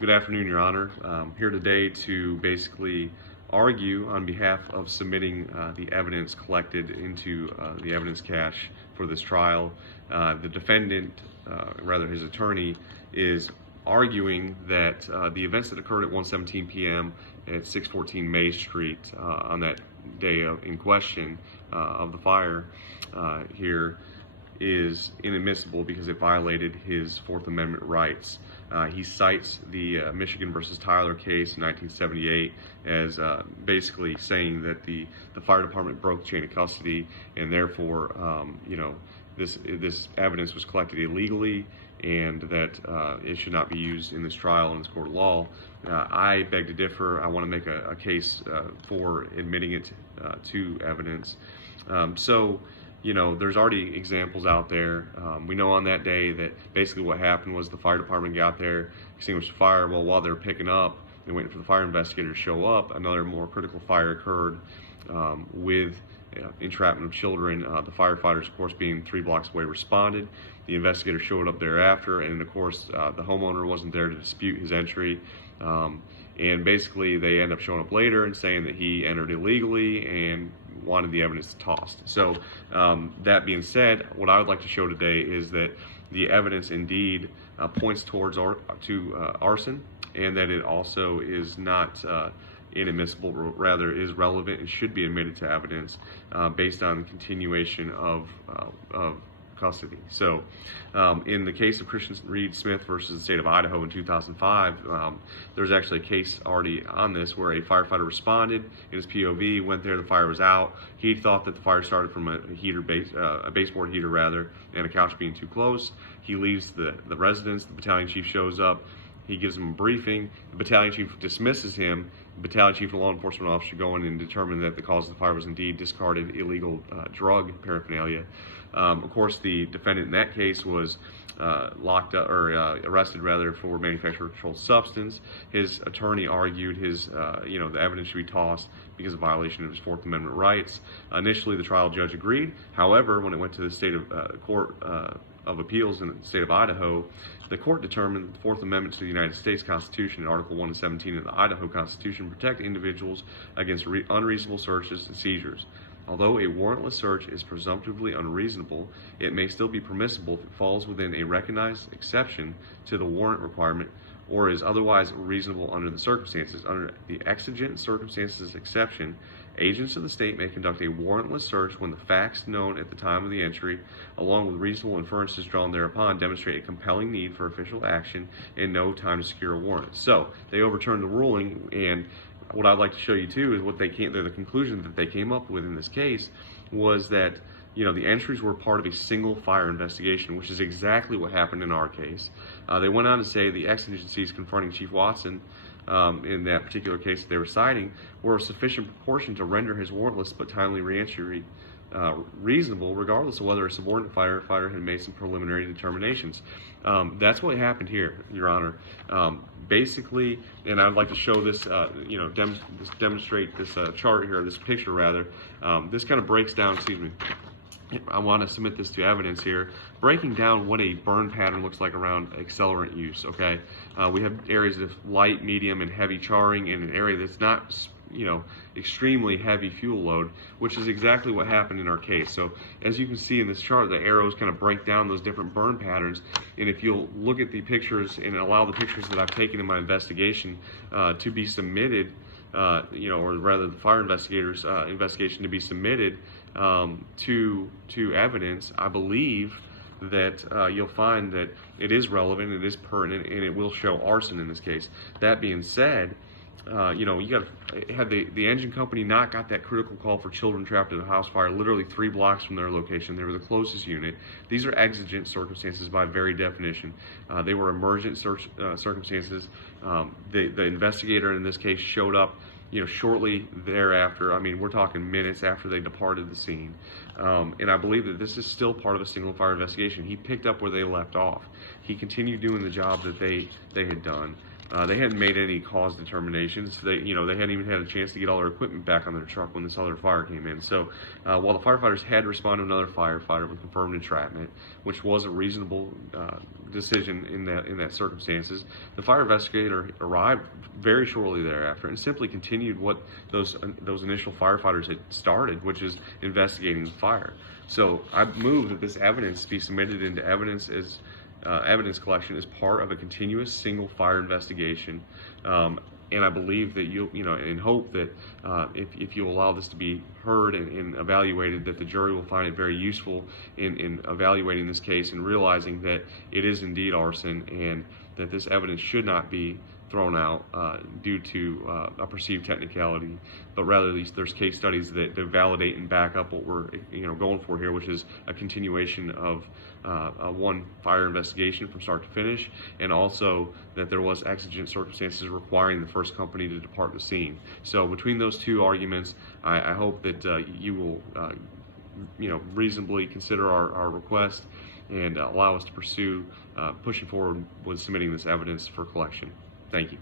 Good afternoon, Your Honor. Here today to basically argue on behalf of submitting the evidence collected into the evidence cache for this trial. The defendant, rather his attorney, is arguing that the events that occurred at 1:17 p.m. at 614 May Street on that day in question of the fire here is inadmissible because it violated his Fourth Amendment rights. He cites the Michigan versus Tyler case in 1978 as basically saying that the fire department broke the chain of custody, and therefore, this evidence was collected illegally, and that it should not be used in this trial in this court of law. I beg to differ. I want to make a case for admitting it to evidence. There's already examples out there. We know on that day that basically what happened was the fire department got there, extinguished the fire. Well, while they're picking up and waiting for the fire investigator to show up, another more critical fire occurred with entrapment of children. The firefighters, of course, being 3 blocks away, responded. The investigator showed up thereafter, and of course, the homeowner wasn't there to dispute his entry. And basically, they end up showing up later and saying that he entered illegally and wanted the evidence tossed. So that being said, what I would like to show today is that the evidence indeed points towards arson, and that it also is not inadmissible, rather is relevant and should be admitted to evidence based on the continuation of custody. So in the case of Christian Reed Smith versus the state of Idaho in 2005, there's actually a case already on this where a firefighter responded in his POV, went there, the fire was out. He thought that the fire started from a baseboard heater rather, and a couch being too close. He leaves the residence, the battalion chief shows up, he gives him a briefing, the battalion chief dismisses him. The battalion chief and law enforcement officer go in and determine that the cause of the fire was indeed discarded illegal drug paraphernalia. Of course, the defendant in that case was locked up, or arrested rather, for manufacturing of a controlled substance. His attorney argued the evidence should be tossed because of violation of his Fourth Amendment rights. Initially, the trial judge agreed. However, when it went to the state of court of appeals in the state of Idaho, the court determined that the Fourth Amendment to the United States Constitution in Article 1 and 17 of the Idaho Constitution protect individuals against unreasonable searches and seizures. Although a warrantless search is presumptively unreasonable, it may still be permissible if it falls within a recognized exception to the warrant requirement or is otherwise reasonable under the circumstances. Under the exigent circumstances exception, agents of the state may conduct a warrantless search when the facts known at the time of the entry, along with reasonable inferences drawn thereupon, demonstrate a compelling need for official action and no time to secure a warrant. So they overturned the ruling, and what I'd like to show you too is the conclusion that they came up with in this case was that the entries were part of a single fire investigation, which is exactly what happened in our case. They went on to say the exigencies confronting Chief Watson in that particular case that they were citing were of sufficient proportion to render his warrantless but timely reentry reasonable, regardless of whether a subordinate firefighter had made some preliminary determinations. That's what happened here, Your Honor. Basically, and I'd like to show this, demonstrate this chart here, this picture rather. This kind of breaks down, I want to submit this to evidence here, breaking down what a burn pattern looks like around accelerant use, okay? We have areas of light, medium, and heavy charring in an area that's not, extremely heavy fuel load, which is exactly what happened in our case. So as you can see in this chart, the arrows kind of break down those different burn patterns, and if you'll look at the pictures and allow the pictures that I've taken in my investigation to be submitted, or rather the fire investigators' investigation to be submitted to evidence, I believe that you'll find that it is relevant, it is pertinent, and it will show arson in this case. That being said, had the engine company not got that critical call for children trapped in a house fire literally 3 blocks from their location, they were the closest unit. These are exigent circumstances by very definition. They were emergent circumstances. The investigator in this case showed up shortly thereafter. I mean, we're talking minutes after they departed the scene. And I believe that this is still part of a single fire investigation. He picked up where they left off. He continued doing the job that they had done. They hadn't made any cause determinations. They hadn't even had a chance to get all their equipment back on their truck when this other fire came in. So while the firefighters had responded to another firefighter with confirmed entrapment, which was a reasonable decision in that circumstances, the fire investigator arrived very shortly thereafter and simply continued what those initial firefighters had started, which is investigating the fire. So I move that this evidence be submitted into evidence collection as part of a continuous single fire investigation. And I believe that and hope that if you allow this to be heard and evaluated, that the jury will find it very useful in evaluating this case and realizing that it is indeed arson, and that this evidence should not be thrown out due to a perceived technicality, but rather there's case studies that validate and back up what we're going for here, which is a continuation of one fire investigation from start to finish, and also that there was exigent circumstances requiring the first company to depart the scene. So between those two arguments, I hope that you will reasonably consider our request and allow us to pursue pushing forward with submitting this evidence for collection. Thank you.